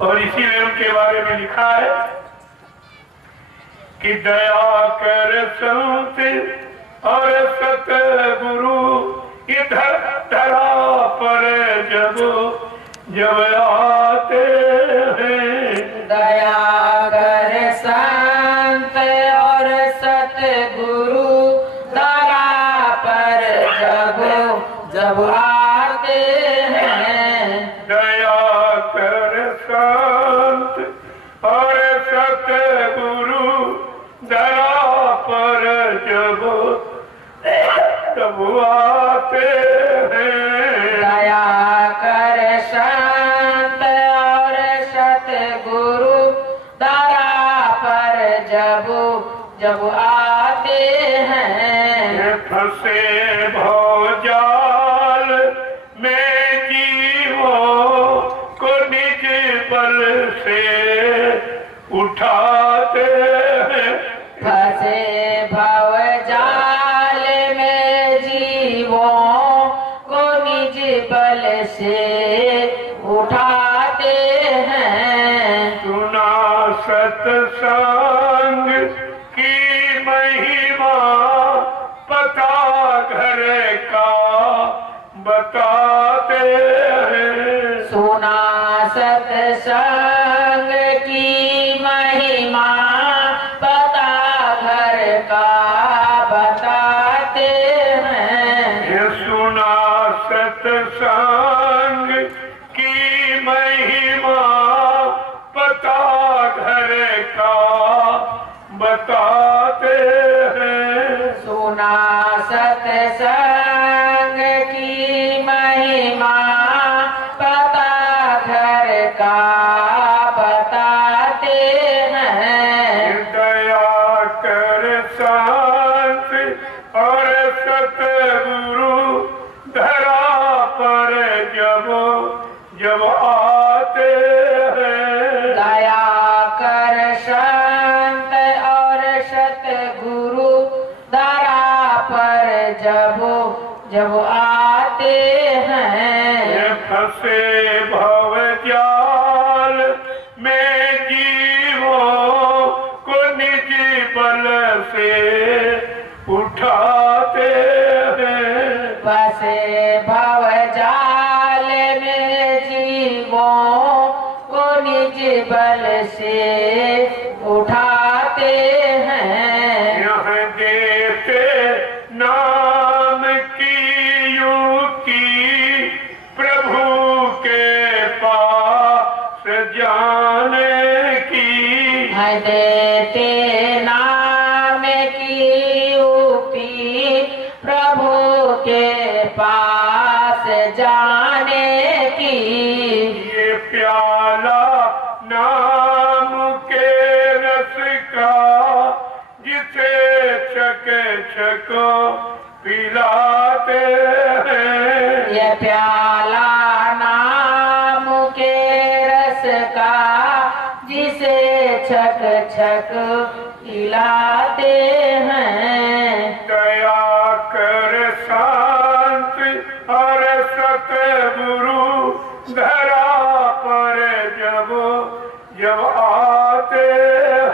और इसीलिए उनके बारे में लिखा है कि दया कर संत और सतगुरु इधर धरा पर जब आते हैं। दया कर संत और सतगुरु धरा पर जब आते हैं। दया कर संत और सतगुरु धरा पर जब आते हैं। दया कर संत और सतगुरु धरा पर जब आते हैं। फंसे भवजाल में जीवों को निज बल से उठाते हैं। फंसे भव जाल में जीवों को निज बल से उठाते हैं। सुना सत्संग की महिमा पता घर का बताते हैं। सुना सत्संग की महिमा पता घर का बताते हैं। ये सुना सत्संग की महिमा पता घर का बताते हैं। सुना सत्संग की महिमा पता घर का बताते हैं। दया कर संत और सतगुरु धरा पर जब आते हैं। दया कर संत और सतगुरु धरा पर जब आते हैं। ये फंसे भवजाल में जीवों को निज बल से उठाते हैं। फंसे भव जाल में जीवों को निज बल से उठाते हैं। यह देते नाम की युक्ति प्रभु के पास जाने की। है देते नाम की युक्ति प्रभु के पास जाने की। ये प्याला नाम के रस का जिसे छक छक पिलाते हैं। ये प्याला नाम के रस का जिसे छक छक पिलाते हैं। दया कर शांत और सतगुरु धरा पर जब आते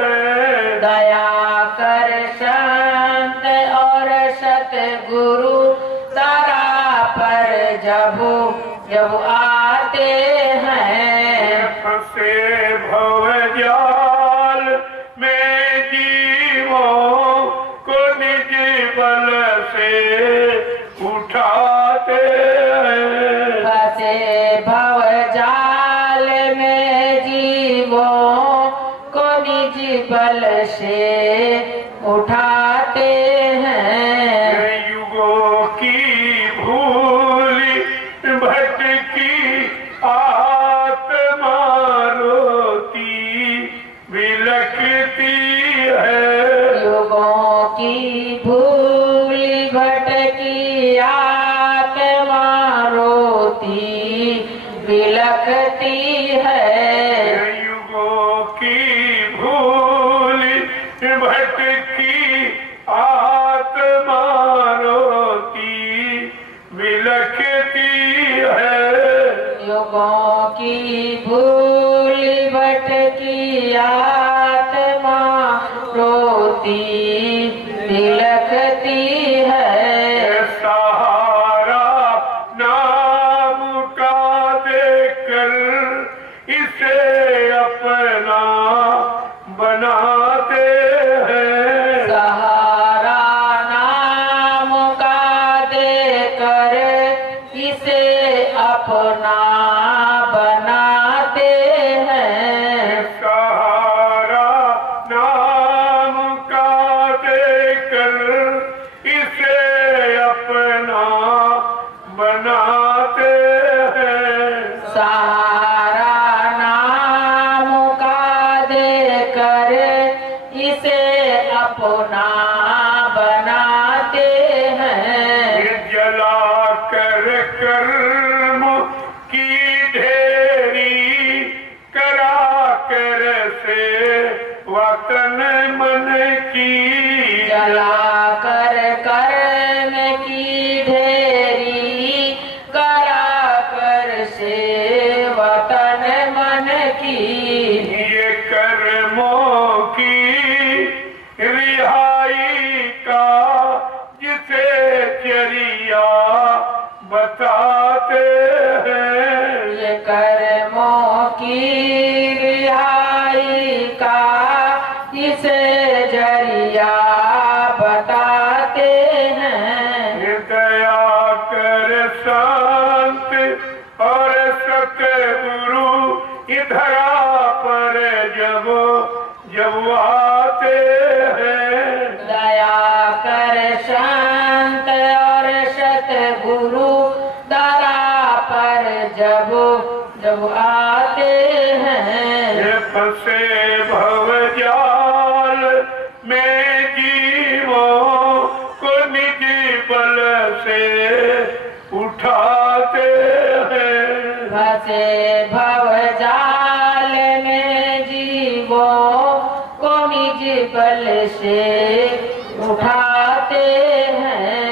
हैं। दया कर संत और सतगुरु धरा पर जब आते हैं। फंसे भवजाल में जीवों को निज बल से उठाते हैं। फंसे भव जाल में जीवों को निज बल से उठाते हैं। युगों की भूल भटकी आत्मा रोती विलखती है। युगों की भूल भटकी आत्मा रोती विलखती है। युगों की भूल भटकी आत्मा रोती बिलखती है। सहारा नाम का देकर इसे अपना बनाते हैं। सहारा नाम का देकर इसे अपना बनाते हैं। सहारा नाम का देकर इसे अपना बनाते हैं। सहारा नाम का देकर इसे अपना बनाते हैं। ये जला कर कर्म की ढेरी करा कर से वतन मन की। जला कर कर्म की ढेरी करा कर से वतन मन की। ये कर्मों की रिहाई का जिसे जरिया बताते हैं। ये कर्मों की रिहाई का इसे जरिया बताते हैं। ये दया कर शांत और सतगुरु इधरा पर जब जब आते हैं। दया कर शांत और सतगुरु दरा पर जब जब आते हैं। ये फंसे भवजाल में जीवों को निज बल से उठाते हैं। फंसे भवजाल में जीवों को निज बल से उठाते हैं।